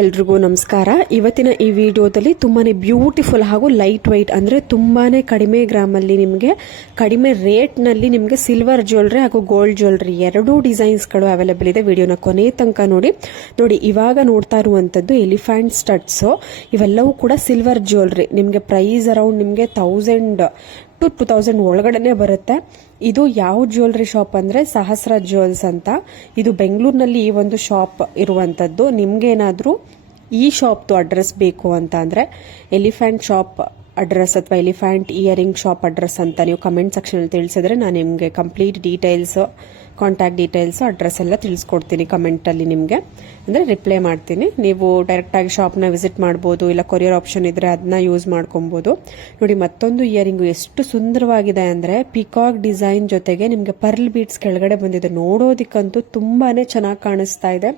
ಎಲ್ರಿಗೂ ನಮಸ್ಕಾರ. ಇವತ್ತಿನ ಈ ವಿಡಿಯೋದಲ್ಲಿ ತುಂಬಾನೇ ಬ್ಯೂಟಿಫುಲ್ ಹಾಗೂ ಲೈಟ್ ವೈಟ್ ಅಂದ್ರೆ ತುಂಬಾನೇ ಕಡಿಮೆ ಗ್ರಾಮಲ್ಲಿ ನಿಮಗೆ ಕಡಿಮೆ ರೇಟ್ನಲ್ಲಿ ನಿಮಗೆ ಸಿಲ್ವರ್ ಜ್ಯುವೆಲ್ರಿ ಹಾಗೂ ಗೋಲ್ಡ್ ಜ್ಯುವೆಲ್ರಿ ಎರಡೂ ಡಿಸೈನ್ಸ್ಗಳು ಅವೈಲೇಬಲ್ ಇದೆ. ವಿಡಿಯೋನ ಕೊನೆ ತನಕ ನೋಡಿ. ಇವಾಗ ನೋಡ್ತಾ ಇರುವಂತದ್ದು ಎಲಿಫೆಂಟ್ ಸ್ಟಡ್ಸ್. ಇವೆಲ್ಲವೂ ಕೂಡ ಸಿಲ್ವರ್ ಜ್ಯುವೆಲ್ರಿ. ನಿಮಗೆ ಪ್ರೈಸ್ ಅರೌಂಡ್ ನಿಮಗೆ 1000 to 2000 ಒಳಗಡೆನೆ ಬರುತ್ತೆ. ಇದು ಯಾವ ಜ್ಯುವೆಲ್ರಿ ಶಾಪ್ ಅಂದ್ರೆ ಸಹಸ್ರ ಜ್ಯುವೆಲ್ಸ್ ಅಂತ. ಇದು ಬೆಂಗಳೂರಿನಲ್ಲಿ ಈ ಒಂದು ಶಾಪ್ ಇರುವಂತದ್ದು. ನಿಮ್ಗೇನಾದ್ರೂ ಈ ಶಾಪ್ದು ಅಡ್ರೆಸ್ ಬೇಕು ಅಂತ ಅಂದ್ರೆ ಎಲಿಫೆಂಟ್ ಶಾಪ್ ಅಡ್ರೆಸ್ ಅಥವಾ ಎಲಿಫೆಂಟ್ ಇಯರಿಂಗ್ ಶಾಪ್ ಅಡ್ರೆಸ್ ಅಂತ ನೀವು ಕಮೆಂಟ್ ಸೆಕ್ಷನ್ ಅಲ್ಲಿ ತಿಳಿಸಿದ್ರೆ ನಾನು ನಿಮಗೆ complete details, contact details, address ಎಲ್ಲ ತಿಳಿಸ್ಕೊಡ್ತೀನಿ ಕಮೆಂಟ್ ಅಲ್ಲಿ. ನಿಮಗೆ ಅಂದ್ರೆ ರಿಪ್ಲೈ ಮಾಡ್ತೀನಿ. ನೀವು ಡೈರೆಕ್ಟ್ ಆಗಿ ಶಾಪ್ನ ವಿಸಿಟ್ ಮಾಡಬಹುದು, ಇಲ್ಲ ಕೊರಿಯರ್ ಆಪ್ಷನ್ ಇದ್ರೆ ಅದನ್ನ ಯೂಸ್ ಮಾಡ್ಕೊಬಹುದು. ನೋಡಿ, ಮತ್ತೊಂದು ಇಯರಿಂಗು ಎಷ್ಟು ಸುಂದರವಾಗಿದೆ ಅಂದ್ರೆ ಪಿಕಾಕ್ ಡಿಸೈನ್ ಜೊತೆಗೆ ನಿಮಗೆ ಪರ್ಲ್ ಬೀಡ್ಸ್ ಕೆಳಗಡೆ ಬಂದಿದೆ. ನೋಡೋದಿಕ್ಕಂತೂ ತುಂಬಾನೇ ಚೆನ್ನಾಗಿ ಕಾಣಿಸ್ತಾ ಇದೆ.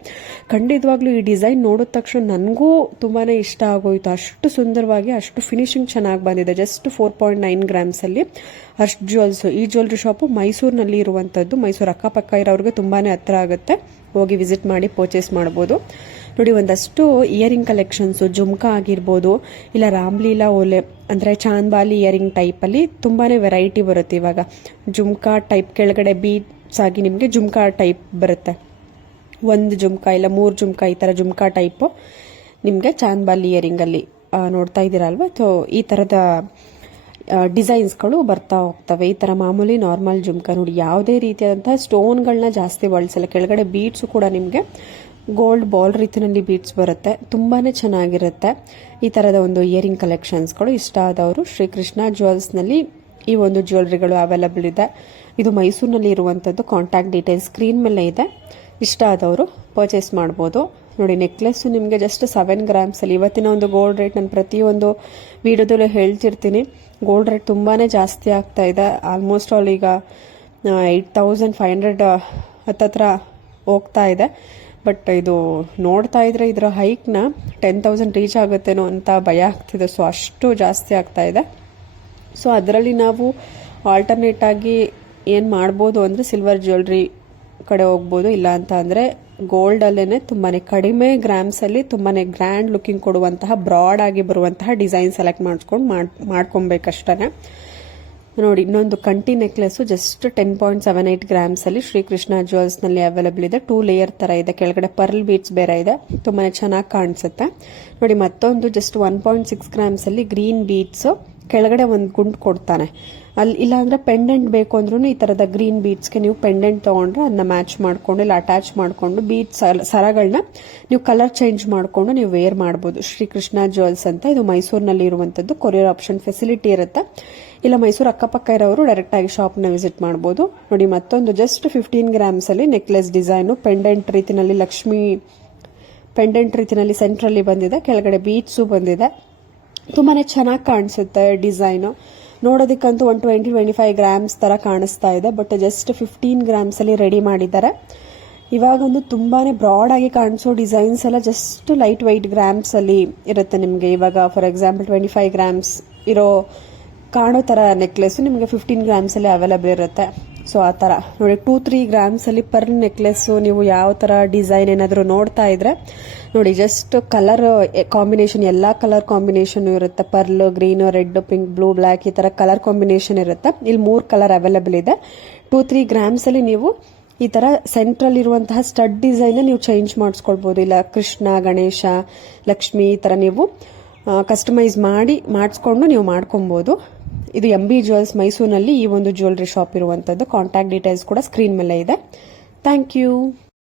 ಖಂಡಿತವಾಗ್ಲೂ ಈ ಡಿಸೈನ್ ನೋಡಿದ ತಕ್ಷಣ ನನಗೂ ತುಂಬಾನೇ ಇಷ್ಟ ಆಗೋಯ್ತು. ಅಷ್ಟು ಸುಂದರವಾಗಿ, ಅಷ್ಟು ಫಿನಿಶಿಂಗ್ ಚೆನ್ನಾಗಿ ಬಂದಿದೆ. ಜಸ್ಟ್ 4.9 ಗ್ರಾಮ್ಸ್ ಅಲ್ಲಿ ಅಷ್ಟು ಜ್ಯುವೆಲ್ಸ್. ಈ ಜ್ಯುವೆಲ್ರಿ ಶಾಪು ಮೈಸೂರಿನಲ್ಲಿ ಇರುವಂತದ್ದು. ಮೈಸೂರು ಅಕ್ಕಪಕ್ಕ ಇರೋರಿಗೆ ತುಂಬಾನೇ ಹತ್ರ ಆಗುತ್ತೆ. ಹೋಗಿ ವಿಸಿಟ್ ಮಾಡಿ ಪರ್ಚೇಸ್ ಮಾಡಬಹುದು. ನೋಡಿ, ಒಂದಷ್ಟು ಇಯರಿಂಗ್ ಕಲೆಕ್ಷನ್ಸ್, ಜುಮ್ಕಾ ಆಗಿರ್ಬೋದು, ಇಲ್ಲ ರಾಮ್ಲೀಲಾ ಓಲೆ ಅಂದ್ರೆ ಚಾಂದ್ಬಾಲಿ ಇಯರಿಂಗ್ ಟೈಪ್ ಅಲ್ಲಿ ತುಂಬಾನೇ ವೆರೈಟಿ ಬರುತ್ತೆ. ಇವಾಗ ಜುಮ್ಕಾ ಟೈಪ್ ಕೆಳಗಡೆ ಬೀಡ್ಸ್ ಆಗಿ ನಿಮಗೆ ಜುಮ್ಕಾ ಟೈಪ್ ಬರುತ್ತೆ. ಒಂದು ಜುಮ್ಕಾ ಇಲ್ಲ 3 ಜುಮ್ಕಾ, ಈ ತರ ಜುಮ್ಕಾ ಟೈಪ್ ನಿಮಗೆ ಚಾಂದ್ಬಾಲಿ ಇಯರಿಂಗ್ ಅಲ್ಲಿ ನೋಡ್ತಾ ಇದ್ದೀರಾ ಅಲ್ವಾ. ಸೊ ಈ ತರದ ಡಿಸೈನ್ಸ್ಗಳು ಬರ್ತಾ ಹೋಗ್ತವೆ. ಈ ತರ ಮಾಮೂಲಿ ನಾರ್ಮಲ್ ಜುಮ್ಕಾ ನೋಡಿ, ಯಾವುದೇ ರೀತಿಯಾದಂತಹ ಸ್ಟೋನ್ಗಳನ್ನ ಜಾಸ್ತಿ ಬಳಸಲ್ಲ. ಕೆಳಗಡೆ ಬೀಡ್ಸ್ ಕೂಡ ನಿಮಗೆ ಗೋಲ್ಡ್ ಬಾಲ್ ರೀತಿಯಲ್ಲಿ ಬೀಡ್ಸ್ ಬರುತ್ತೆ. ತುಂಬಾನೇ ಚೆನ್ನಾಗಿರುತ್ತೆ. ಈ ತರದ ಒಂದು ಇಯರಿಂಗ್ ಕಲೆಕ್ಷನ್ಸ್ಗಳು ಇಷ್ಟ ಆದವರು ಶ್ರೀಕೃಷ್ಣ ಜ್ಯುವೆಲ್ಸ್ನಲ್ಲಿ ಈ ಒಂದು ಜ್ಯುವೆಲ್ರಿಗಳು ಅವೈಲಬಲ್ ಇದೆ. ಇದು ಮೈಸೂರಿನಲ್ಲಿ ಇರುವಂತದ್ದು. ಕಾಂಟ್ಯಾಕ್ಟ್ ಡೀಟೇಲ್ಸ್ ಸ್ಕ್ರೀನ್ ಮೇಲೆ ಇದೆ. ಇಷ್ಟ ಆದವರು ಪರ್ಚೇಸ್ ಮಾಡಬಹುದು. ನೋಡಿ, ನೆಕ್ಲೆಸ್ ನಿಮಗೆ ಜಸ್ಟ್ 7 ಗ್ರಾಮ್ಸ್ ಅಲ್ಲಿ. ಇವತ್ತಿನ ಒಂದು ಗೋಲ್ಡ್ ರೇಟ್ ನಾನು ಪ್ರತಿಯೊಂದು ವಿಡಿಯೋದಲ್ಲೂ ಹೇಳ್ತಿರ್ತೀನಿ. ಗೋಲ್ಡ್ ರೇಟ್ ತುಂಬಾನೇ ಜಾಸ್ತಿ ಆಗ್ತಾ ಇದೆ. ಆಲ್ಮೋಸ್ಟ್ ಆಲ್ ಈಗ 8500 ಹತ್ತತ್ರ ಹೋಗ್ತಾ ಇದೆ. ಬಟ್ ಇದು ನೋಡ್ತಾ ಇದ್ರೆ ಇದರ ಹೈಕ್ನ 10,000 ರೀಚ್ ಆಗುತ್ತೇನೋ ಅಂತ ಭಯ ಆಗ್ತಿದೆ. ಸೊ ಅಷ್ಟು ಜಾಸ್ತಿ ಆಗ್ತಾ ಇದೆ. ಸೊ ಅದರಲ್ಲಿ ನಾವು ಆಲ್ಟರ್ನೇಟ್ ಆಗಿ ಏನು ಮಾಡ್ಬೋದು ಅಂದರೆ ಸಿಲ್ವರ್ ಜ್ಯುವೆಲ್ರಿ ಕಡೆ ಹೋಗ್ಬೋದು. ಇಲ್ಲ ಅಂತ ಅಂದರೆ ಗೋಲ್ಡ್ ಅಲ್ಲೇನೆ ತುಂಬಾನೇ ಕಡಿಮೆ ಗ್ರಾಮ್ಸ್ ಅಲ್ಲಿ ತುಂಬಾನೇ ಗ್ರ್ಯಾಂಡ್ ಲುಕಿಂಗ್ ಕೊಡುವಂತಹ ಬ್ರಾಡ್ ಆಗಿ ಬರುವಂತಹ ಡಿಸೈನ್ ಸೆಲೆಕ್ಟ್ ಮಾಡ್ಕೊಬೇಕಷ್ಟೇ. ನೋಡಿ, ಇನ್ನೊಂದು ಕಂಟಿ ನೆಕ್ಲೆಸ್ ಜಸ್ಟ್ 10.78 ಗ್ರಾಮ್ಸ್ ಅಲ್ಲಿ ಶ್ರೀಕೃಷ್ಣ ಜ್ಯುವೆಲ್ಸ್ ನಲ್ಲಿ ಅವೈಲೇಬಲ್ ಇದೆ. 2 ಲೇಯರ್ ತರ ಇದೆ. ಕೆಳಗಡೆ ಪರ್ಲ್ ಬೀಡ್ಸ್ ಬೇರೆ ಇದೆ. ತುಂಬಾನೇ ಚೆನ್ನಾಗಿ ಕಾಣಿಸುತ್ತೆ. ನೋಡಿ, ಮತ್ತೊಂದು ಜಸ್ಟ್ 1.6 ಗ್ರಾಮ್ಸ್ ಅಲ್ಲಿ ಗ್ರೀನ್ ಬೀಡ್ಸ್ ಕೆಳಗಡೆ ಒಂದು ಗುಂಡು ಕೊಡ್ತಾನೆ. ಅಲ್ಲಿ ಇಲ್ಲ ಅಂದ್ರೆ ಪೆಂಡೆಂಟ್ ಬೇಕು ಅಂದ್ರೂ ಈ ತರದ ಗ್ರೀನ್ ಬೀಡ್ಸ್ಗೆ ನೀವು ಪೆಂಡೆಂಟ್ ತಗೊಂಡ್ರೆ ಅದನ್ನ ಮ್ಯಾಚ್ ಮಾಡ್ಕೊಂಡು ಇಲ್ಲ ಅಟ್ಯಾಚ್ ಮಾಡ್ಕೊಂಡು ಬೀಡ್ಸ್ ಸರಗಳನ್ನ ನೀವು ಕಲರ್ ಚೇಂಜ್ ಮಾಡ್ಕೊಂಡು ನೀವು ವೇರ್ ಮಾಡಬಹುದು. ಶ್ರೀಕೃಷ್ಣ ಜ್ಯುವೆಲ್ಸ್ ಅಂತ ಇದು ಮೈಸೂರಿನಲ್ಲಿ ಇರುವಂತದ್ದು. ಕೊರಿಯರ್ ಆಪ್ಷನ್ ಫೆಸಿಲಿಟಿ ಇರುತ್ತೆ. ಇಲ್ಲ ಮೈಸೂರು ಅಕ್ಕಪಕ್ಕ ಇರೋರು ಡೈರೆಕ್ಟ್ ಆಗಿ ಶಾಪ್ನ ವಿಸಿಟ್ ಮಾಡಬಹುದು. ನೋಡಿ, ಮತ್ತೊಂದು ಜಸ್ಟ್ 15 ಗ್ರಾಮ್ಸ್ ಅಲ್ಲಿ ನೆಕ್ಲೆಸ್ ಡಿಸೈನ್ ಪೆಂಡೆಂಟ್ ರೀತಿನಲ್ಲಿ ಲಕ್ಷ್ಮಿ ಪೆಂಡೆಂಟ್ ರೀತಿನಲ್ಲಿ ಸೆಂಟ್ರಲ್ಲಿ ಬಂದಿದೆ. ಕೆಳಗಡೆ ಬೀಡ್ಸು ಬಂದಿದೆ. ತುಂಬಾನೇ ಚೆನ್ನಾಗಿ ಕಾಣಿಸುತ್ತೆ ಡಿಸೈನ್. ನೋಡೋದಕ್ಕಂತೂ 120-25 ಗ್ರಾಮ್ಸ್ ತರ ಕಾಣಿಸ್ತಾ ಇದೆ. ಬಟ್ ಜಸ್ಟ್ 15 ಗ್ರಾಮ್ಸ್ ಅಲ್ಲಿ ರೆಡಿ ಮಾಡಿದ್ದಾರೆ. ಇವಾಗೊಂದು ತುಂಬಾನೇ ಬ್ರಾಡ್ ಆಗಿ ಕಾಣಿಸೋ ಡಿಸೈನ್ಸ್ ಎಲ್ಲ ಜಸ್ಟ್ ಲೈಟ್ ವೈಟ್ ಗ್ರಾಮ್ಸ್ ಅಲ್ಲಿ ಇರುತ್ತೆ ನಿಮಗೆ. ಇವಾಗ ಫಾರ್ ಎಕ್ಸಾಂಪಲ್ 25 ಗ್ರಾಮ್ಸ್ ಇರೋ ಕಾಣೋ ತರ ನೆಕ್ಲೆಸ್ ನಿಮಗೆ 15 ಗ್ರಾಮ್ಸ್ ಅಲ್ಲಿ ಅವೈಲೇಬಲ್ ಇರುತ್ತೆ. ಸೊ ಆ ತರ ನೋಡಿ, 2-3 ಗ್ರಾಮ್ಸ್ ಅಲ್ಲಿ ಪರ್ಲ್ ನೆಕ್ಲೆಸ್ ನೀವು ಯಾವ ತರ ಡಿಸೈನ್ ಏನಾದ್ರು ನೋಡ್ತಾ ಇದ್ರೆ ನೋಡಿ, ಜಸ್ಟ್ ಕಲರ್ ಕಾಂಬಿನೇಷನ್ ಎಲ್ಲಾ ಕಲರ್ ಕಾಂಬಿನೇಷನ್ ಇರುತ್ತೆ. Pearl, green, red, pink, blue, black ಈ ತರ ಕಲರ್ ಕಾಂಬಿನೇಷನ್ ಇರುತ್ತೆ. ಇಲ್ಲಿ 3 ಕಲರ್ ಅವೈಲೇಬಲ್ ಇದೆ. 2-3 ಗ್ರಾಮ್ಸ್ ಅಲ್ಲಿ ನೀವು ಈ ತರ ಸೆಂಟ್ರಲ್ ಇರುವಂತಹ ಸ್ಟಡ್ ಡಿಸೈನ್ ನೀವು ಚೇಂಜ್ ಮಾಡಿಸ್ಕೊಳ್ಬಹುದು. ಇಲ್ಲ ಕೃಷ್ಣ, ಗಣೇಶ, ಲಕ್ಷ್ಮಿ ಈ ತರ ನೀವು ಕಸ್ಟಮೈಸ್ ಮಾಡಿಸ್ಕೊಂಡು ನೀವು ಮಾಡ್ಕೊಬಹುದು. ಇದು MB ಜ್ಯುವೆಲ್ಸ್ ಮೈಸೂರಿನಲ್ಲಿ ಈ ಒಂದು ಜ್ಯುವೆಲ್ರಿ ಶಾಪ್ ಇರುವಂತದ್ದು. ಕಾಂಟ್ಯಾಕ್ಟ್ ಡೀಟೇಲ್ಸ್ ಕೂಡ ಸ್ಕ್ರೀನ್ ಮೇಲೆ ಇದೆ. Thank you.